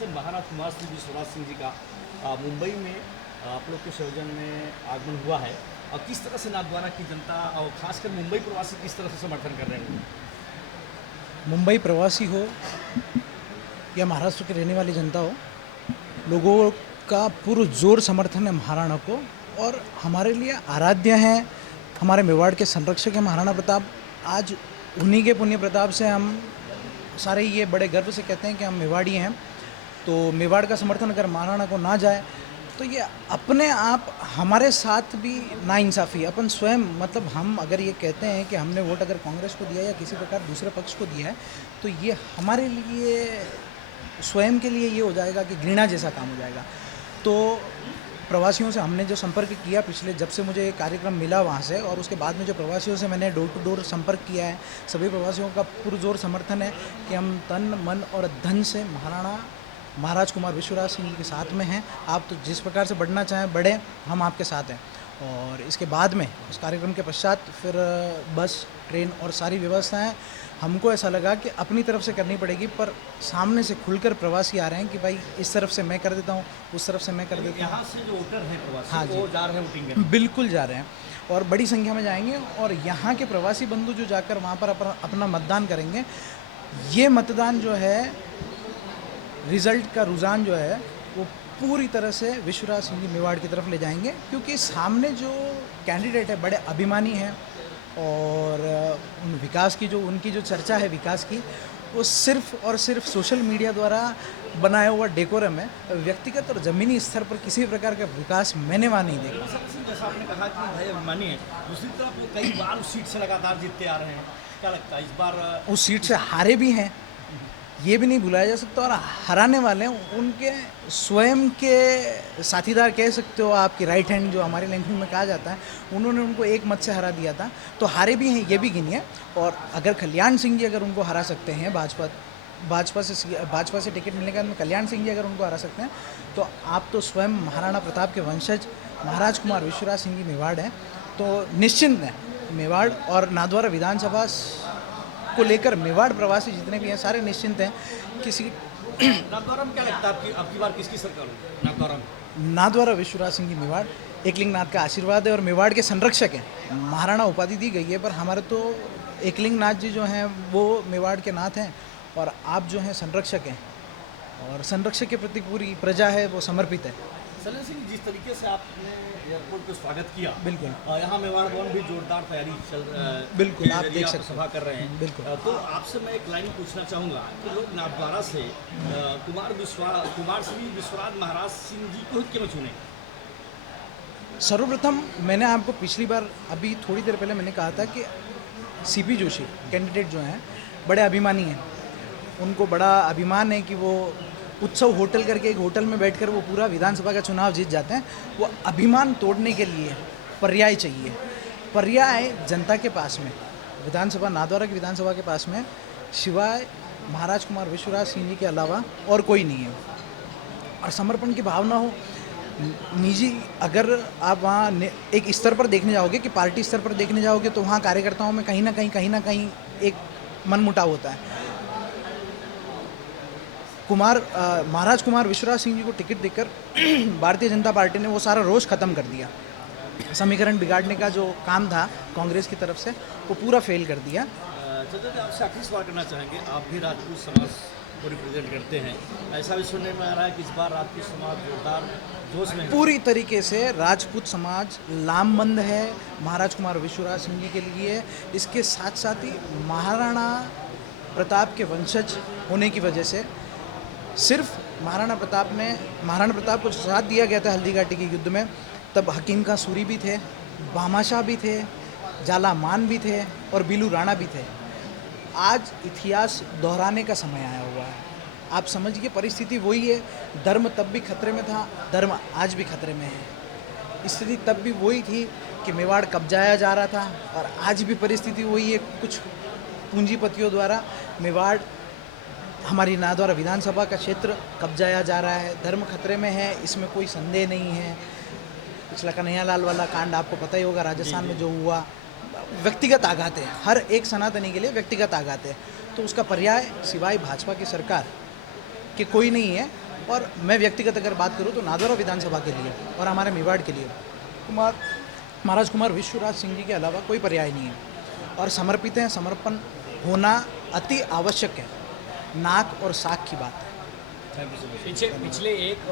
से महाराज कुमार सिंह विश्वनाथ सिंह जी का मुंबई में आप लोग के संयोजन में आगमन हुआ है, और किस तरह से नाथद्वारा की जनता और खासकर मुंबई प्रवासी किस तरह से समर्थन कर रहे हैं? मुंबई प्रवासी हो या महाराष्ट्र की रहने वाली जनता हो, लोगों का पुरजोर समर्थन है महाराणा को। और हमारे लिए आराध्य हैं, हमारे मेवाड़ के संरक्षक हैं महाराणा प्रताप। आज उन्हीं के पुण्य प्रताप से हम सारे ये बड़े गर्व से कहते हैं कि हम मेवाड़ी हैं। तो मेवाड़ का समर्थन अगर महाराणा को ना जाए तो ये अपने आप हमारे साथ भी नाइंसाफ़ी। अपन स्वयं मतलब हम अगर ये कहते हैं कि हमने वोट अगर कांग्रेस को दिया या किसी प्रकार दूसरे पक्ष को दिया है, तो ये हमारे लिए स्वयं के लिए ये हो जाएगा कि घृणा जैसा काम हो जाएगा। तो प्रवासियों से हमने जो संपर्क किया पिछले जब से मुझे कार्यक्रम मिला वहाँ से, और उसके बाद में जो प्रवासियों से मैंने डोर टू डोर संपर्क किया है, सभी प्रवासियों का पुरजोर समर्थन है कि हम तन मन और धन से महाराणा महाराज कुमार विश्वराज सिंह जी के साथ में हैं। आप तो जिस प्रकार से बढ़ना चाहें बढ़ें, हम आपके साथ हैं। और इसके बाद में इस कार्यक्रम के पश्चात फिर बस ट्रेन और सारी व्यवस्थाएं हमको ऐसा लगा कि अपनी तरफ से करनी पड़ेगी, पर सामने से खुलकर प्रवासी आ रहे हैं कि भाई इस तरफ से मैं कर देता हूँ, उस तरफ से मैं कर देता हूँ। यहाँ से जो वोटर हैं प्रवासी, हाँ जी, वो जा रहे हैं वोटिंग करने? बिल्कुल जा रहे हैं और बड़ी संख्या में जाएंगे। और यहाँ के प्रवासी बंधु जो जाकर वहाँ पर अपना मतदान करेंगे, ये मतदान जो है रिज़ल्ट का रुझान जो है वो पूरी तरह से विश्वराज सिंह जी मेवाड़ की तरफ ले जाएंगे, क्योंकि सामने जो कैंडिडेट है बड़े अभिमानी हैं। और उन विकास की जो उनकी जो चर्चा है विकास की, वो सिर्फ और सिर्फ सोशल मीडिया द्वारा बनाया हुआ डेकोरम है। व्यक्तिगत और ज़मीनी स्तर पर किसी प्रकार का विकास मैंने वहाँ नहीं देखा। जैसा आपने कहा कि भाई अभिमानी है, दूसरी तरफ वो कई बार उस सीट से लगातार जीतते आ रहे हैं, क्या लगता है इस बार? उस सीट से हारे भी हैं, ये भी नहीं भुलाया जा सकता। और हराने वाले उनके स्वयं के साथीदार कह सकते हो, आपकी राइट हैंड जो हमारे लैंग्वेज में कहा जाता है, उन्होंने उनको एक मत से हरा दिया था। तो हारे भी हैं, ये भी गिनिए। और अगर कल्याण सिंह जी अगर उनको हरा सकते हैं, भाजपा से टिकट मिलने के बाद में कल्याण सिंह जी अगर उनको हरा सकते हैं, तो आप तो स्वयं महाराणा प्रताप के वंशज महाराज कुमार विश्वराज सिंह जी मेवाड़ हैं। तो निश्चिंत हैं, मेवाड़ और नाथद्वारा विधानसभा को लेकर मेवाड़ प्रवासी जितने भी हैं सारे निश्चिंत हैं। किसी नाथद्वारा में क्या लगता है आपकी बार किसकी सरकार होगी नाथद्वारा में? नाथद्वारा विश्वराज सिंह जी मेवाड़ एकलिंग नाथ का आशीर्वाद है और मेवाड़ के संरक्षक हैं। महाराणा उपाधि दी गई है, पर हमारे तो एकलिंग नाथ जी जो हैं वो मेवाड़ के नाथ हैं, और आप जो हैं संरक्षक हैं, और संरक्षक के प्रति पूरी प्रजा है वो समर्पित है। सलेम सिंह, जिस तरीके से आपने एयरपोर्ट पे स्वागत किया, बिल्कुल, यहाँ मेवाड़ भवन भी जोरदार तैयारी बिल्कुल आप देख सकते सभा कर रहे हैं। बिल्कुल। तो आपसे मैं एक लाइन पूछना चाहूँगा कि लोग नाथद्वारा से कुमार श्री विश्वनाथ महाराज सिंह जी को क्यों चुने? सर्वप्रथम मैंने आपको पिछली बार अभी थोड़ी देर पहले मैंने कहा था कि सीपी जोशी कैंडिडेट जो हैं बड़े अभिमानी हैं। उनको बड़ा अभिमान है कि वो उत्सव होटल करके एक होटल में बैठकर वो पूरा विधानसभा का चुनाव जीत जाते हैं। वो अभिमान तोड़ने के लिए पर्याय चाहिए। पर्याय जनता के पास में विधानसभा नाथद्वारा की विधानसभा के पास में सिवाय महाराज कुमार विश्वराज सिंह जी के अलावा और कोई नहीं है। और समर्पण की भावना हो निजी, अगर आप वहाँ एक स्तर पर देखने जाओगे कि पार्टी स्तर पर देखने जाओगे, तो वहाँ कार्यकर्ताओं में कहीं ना कहीं एक मनमुटाव होता है। महाराज कुमार विश्वराज सिंह जी को टिकट देकर भारतीय जनता पार्टी ने वो सारा रोष खत्म कर दिया। समीकरण बिगाड़ने का जो काम था कांग्रेस की तरफ से, वो पूरा फेल कर दिया। आपसे आखिरी सवाल करना चाहेंगे, आप भी राजपूत समाज को रिप्रेजेंट करते हैं, ऐसा भी सुनने में आ रहा है कि इस बार राजपूत समाज जोरदार जोश में है। पूरी तरीके से राजपूत समाज लामबंद है महाराज कुमार विश्वराज सिंह जी के लिए। इसके साथ साथ ही महाराणा प्रताप के वंशज होने की वजह से सिर्फ महाराणा प्रताप को साथ दिया गया था हल्दी घाटी के युद्ध में, तब हकीम का सूरी भी थे, भामाशाह भी थे, जाला मान भी थे और बीलू राणा भी थे। आज इतिहास दोहराने का समय आया हुआ है। आप समझिए परिस्थिति वही है। धर्म तब भी खतरे में था, धर्म आज भी खतरे में है। स्थिति तब भी वही थी कि मेवाड़ कब्जाया जा रहा था, और आज भी परिस्थिति वही है। कुछ पूंजीपतियों द्वारा मेवाड़ हमारी नाथद्वारा विधानसभा का क्षेत्र कब्जाया जा रहा है। धर्म खतरे में है, इसमें कोई संदेह नहीं है। पिछला कन्हैयालाल वाला कांड आपको पता ही होगा, राजस्थान में जो हुआ, व्यक्तिगत आघात है। हर एक सनातनी के लिए व्यक्तिगत आघात है। तो उसका पर्याय सिवाय भाजपा की सरकार के कोई नहीं है। और मैं व्यक्तिगत अगर बात करूँ तो नादौरा विधानसभा के लिए और हमारे मेवाड़ के लिए महाराज कुमार विश्वराज सिंह जी के अलावा कोई पर्याय नहीं है और समर्पित हैं। समर्पण होना अति आवश्यक है, नाक और साख की बात है। पिछले एक